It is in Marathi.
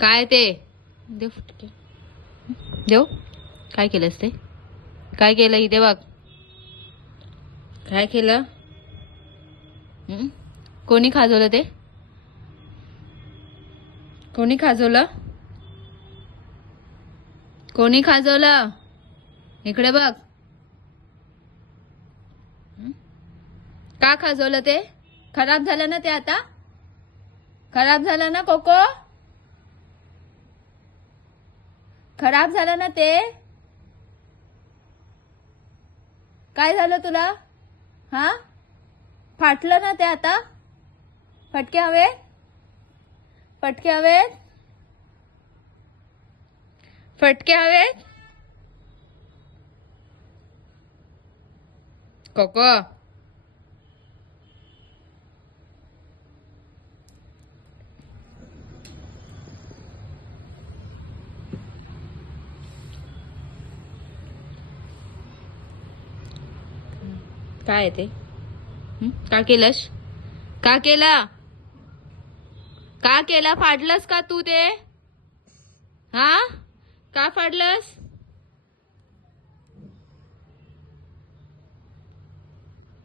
काय ते देव फुटके देव काय केलंस ते काय केलं इथे बघ काय केलं कोणी खाजवलं ते कोणी खाजवलं कोणी खाजवलं इकडे बघ का खाजवलं ते खराब झालं ना ते आता खराब झालं ना कोको खराब झालं ना ते काय झालं तुला हा फाटलं ना ते आता फटके हवेत फटके हवेत फटके हवेत कोको काय आहे ते का केलंस का केलं का केलं फाडलंस का तू ते हा का फाडलंस